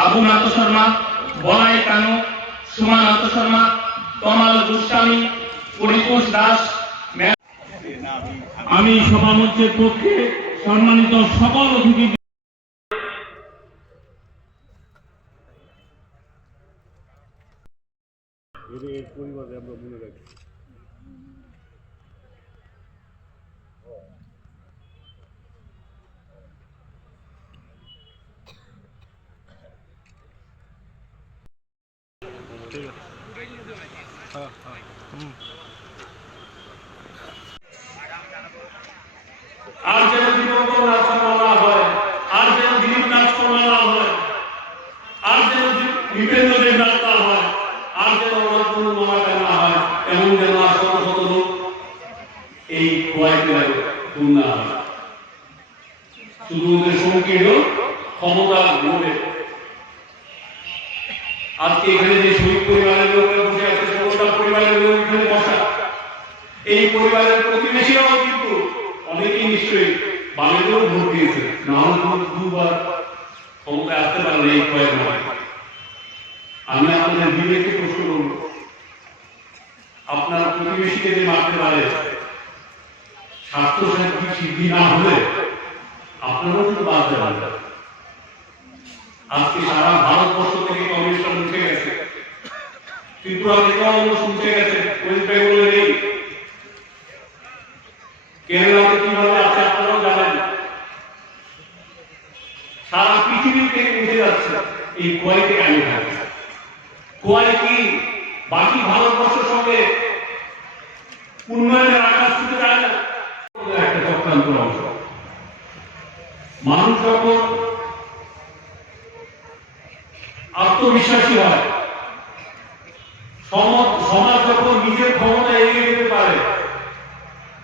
আবু নাথ শর্মা, বলাই কানু, সুমা নাথ শর্মা, তমাল গোস্বামী, পরিতোষ দাস। আমি সভামঞ্চের পক্ষে সম্মানিত সকল অতিথি পরিবারে আমরা মনে রাখি। আর যেন দিগন্ত রাজকর্মা হয়, আর যেন দিলীপ রাজকর্মা হয়, আর যেন বিপেন্দ্র দেব রাজা হয়, আর যেন অনাথপুর মামাটা না হয়, এমন যেন আর শত শত লোক এই খোয়াইতে খুলনা হয়। শুধু ওদের সংকীর্ণ ক্ষমতার লোভে আজকে এখানে যে শহীদ পরিবারের লোকেরা বসে আছে, সমস্ত পরিবারের লোক এখানে বসা, এই পরিবারের প্রতিবেশীরাও কিন্তু অনেকেই নিশ্চয়ই বাঙালিও ভোট দিয়েছে, না হলে দুবার ক্ষমতায় আসতে পারেন এই কয়েক নয়। আমি আপনাদের বিবেকে প্রশ্ন করব, আপনার প্রতিবেশীকে যে মারতে পারে স্বাস্থ্য সিদ্ধি না হলে আপনারাও কিন্তু বাঁচতে পারবেন। আজকে সারা ভারতবর্ষ থেকে কমিউনিস্টরা মুছে গেছে, ত্রিপুরা থেকেও মুছে গেছে, ওয়েস্ট বেঙ্গলে নেই, কেরালাতে কিভাবে আছে আপনারাও জানেন। সারা পৃথিবী থেকে মুছে যাচ্ছে এই খোয়াইতে কাহিনী থাকে। খোয়াই কি বাকি ভারতবর্ষের সঙ্গে উন্নয়নের আকাশ ছুটে যায় না? একটা চক্রান্ত অংশ। মানুষ যখন আত্মবিশ্বাসী হয়, সমাজ যখন নিজের ক্ষমতা এগিয়ে যেতে পারে,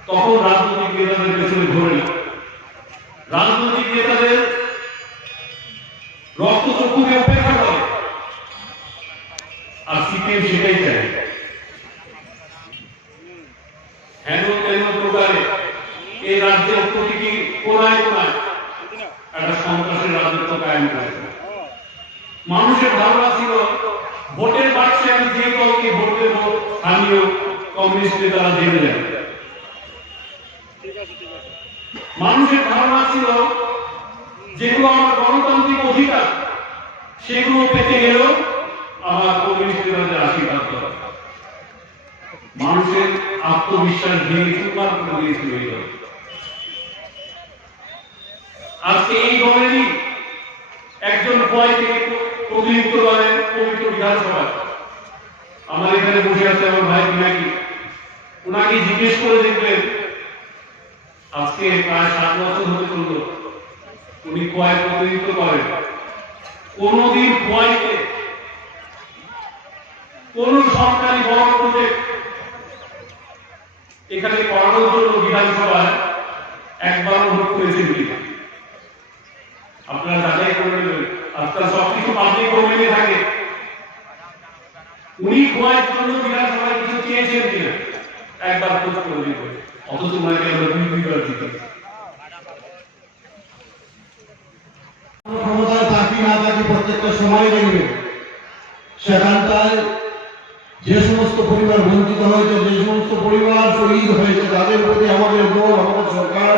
তখন রাজনৈতিক নেতাদের পেছনে ঘোরে না। রাজনৈতিক নেতাদের রক্ত চক্ষুকে উপেক্ষা করে, আর সিপিএম সেটাই চায়। হেন তেন প্রকারে এই রাজ্যের প্রতিটি কোনায় কোনায় একটা সন্ত্রাসের রাজত্ব কায়েম করেছে। মানুষের ধারণা ছিল ভোটের বাক্সে আমি যে দলকে ভোট দেব, স্থানীয় কমিউনিস্ট নেতারা জেনে যাবে। মানুষের ধারণা ছিল যেগুলো আমার গণতান্ত্রিক অধিকার, সেগুলো পেতে গেলেও আমার কমিউনিস্ট নেতাদের আশীর্বাদ দরকার। মানুষের আত্মবিশ্বাস ভেঙে চুরমার করে দিয়েছিল এই দল। আজকে এই দলেরই একজন খোয়াই থেকে প্রতিনিধিত্ব করেন পবিত্র বিধানসভায়। আমার এখানে বসে আছে আমার ভাই পিনাকি, ওনাকে জিজ্ঞেস করে দেখবেন, আজকে প্রায় 7 বছর হতে চলল উনি খোয়াই প্রতিনিধিত্ব করেন। কোনদিন খোয়াইতে কোন সরকারি বড় প্রজেক্ট এখানে করানোর জন্য বিধানসভায় একবারও ভোট করেছেন কিনা আপনারা যাচাই করে নেবেন। আজকাল সবকিছু পাবলিক ডোমেইনে থাকে। উনি খোয়াইয়ের জন্য বিধানসভায় কিছু চেয়েছেন কিনা একবার খোঁজ করে দিবেন। অথচ ওনাকে আমরা 2-2বার জিতেছি। ক্ষমতায় থাকি না থাকি প্রত্যেকটা সময় দেখবে সেখানটায় যে সমস্ত পরিবার বঞ্চিত হয়েছে, যে সমস্ত পরিবার শহীদ হয়েছে, তাদের প্রতি আমাদের দল, আমাদের সরকার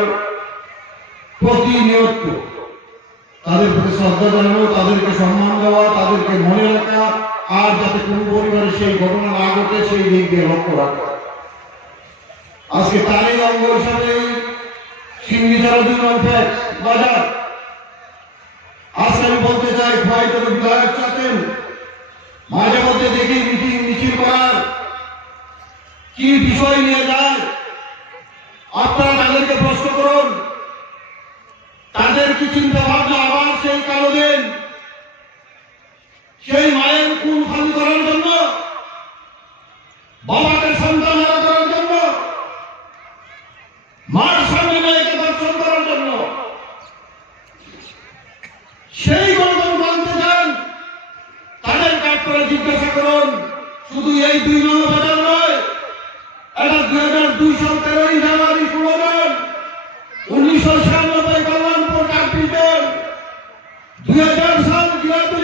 প্রতিনিয়ত তাদের প্রতি শ্রদ্ধা জানানো, তাদেরকে সম্মান দেওয়া, তাদেরকে মনে রাখা, আর যাতে কোন পরিবারে সেই ঘটনা না ঘটে সেই দিক দিয়ে লক্ষ্য রাখা। আজকে তারই অঙ্গ হিসাবে বাজার আজকে আমি বলতে চাই, খোয়াইতে বিধায়ক চাচ্ছেন মাঝে মধ্যে দেখি মিটিং মিছিল করার কি বিষয় নিয়ে যায়, আপনারা তাদেরকে প্রশ্ন করুন। তাদের কি চিন্তা ভাবনা আবার সেই কালো দিন, সেই মায়ের কুল খালি করার জন্য, বাবাকে সন্তান করার জন্য, মার সামনে মেয়েকে দর্শন করার জন্য, সেই গণতন্ত্র মানতে চান, তাদেরকে আপনারা জিজ্ঞাসা করুন। শুধু এই 2 নম্বর বাজার নয়, এটা 2002 সাল 13 জানুয়ারি শুরু হন, 1996 কল্যাণপুর কার্পিটের 2000 সাল জিয়াতুল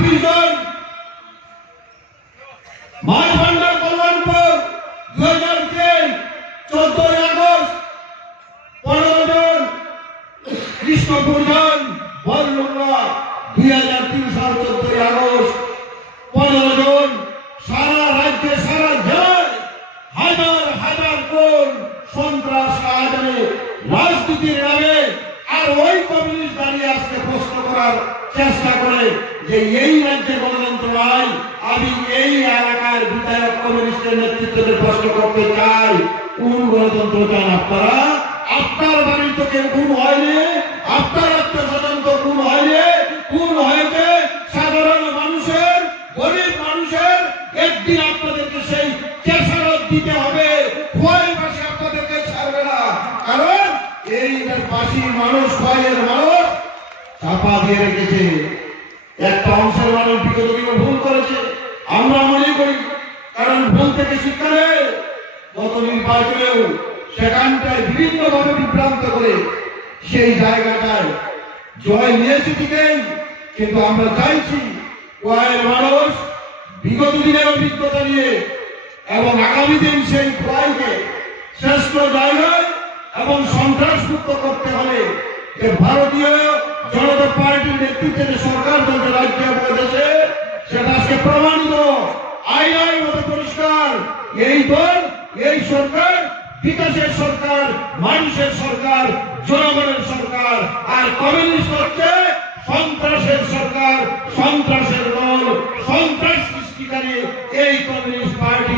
38 জন, মাঝভান্ডার কল্যাণপুর 2003 14 আগস্ট 15 জন, কৃষ্ণপুর জন বরলুঙ্গা 2003 সাল 14 আগস্ট 15 জন। সারা রাজ্যে সারা জেলায় হাজার হাজার কোন সন্ত্রাস আয়োজনে রাজনীতির নামে আর ওই কমিউনিস্ট দাঁড়িয়ে আজকে প্রশ্ন করার চেষ্টা করে যে এই রাজ্যে গণতন্ত্র নাই। আমি এই এলাকার বিধায়ক কমিউনিস্টের নেতৃত্বে প্রশ্ন করতে চাই, কোন গণতন্ত্র চান আপনারা? আপনার বাড়ির তো কেউ খুন হয়নি, আপনার আত্মীয় স্বজন তো খুন হয়নি, খুন হয়েছে সাধারণ মানুষের, গরিব মানুষের। একদিন আপনাদেরকে সেই খেসারত দিতে হবে, খোয়াই পাশে আপনাদেরকে ছাড়বে না। কারণ এই পাশি মানুষ, খোয়াইয়ের মানুষ চাপা দিয়ে রেখেছে। একটা অংশের মানুষ বিগত দিনে ভুল করেছে, আমরা মনে করি, কারণ ভুল থেকে শিক্ষা নেই। গত নির্বাচনেও সেখানটায় বিভিন্ন ভাবে বিভ্রান্ত করে সেই জায়গাটায় জয় নিয়েছে ঠিকই, কিন্তু আমরা চাইছি খোয়াইয়ের মানুষ বিগত দিনের অভিজ্ঞতা নিয়ে এবং আগামী দিন সেই খোয়াইকে শ্রেষ্ঠ জায়গায় এবং সন্ত্রাসমুক্ত করতে হলে যে ভারতীয় জনতা পার্টির নেতৃত্বে যে সরকার চলছে রাজ্যে এবং দেশে, সেটা আজকে প্রমাণিত, আইনের মতো পরিষ্কার। এই দল, এই সরকার বিকাশের সরকার, মানুষের সরকার, জনগণের সরকার। আর কমিউনিস্ট হচ্ছে সন্ত্রাসের সরকার, সন্ত্রাসের দল, সন্ত্রাস সৃষ্টিকারী এই কমিউনিস্ট পার্টি।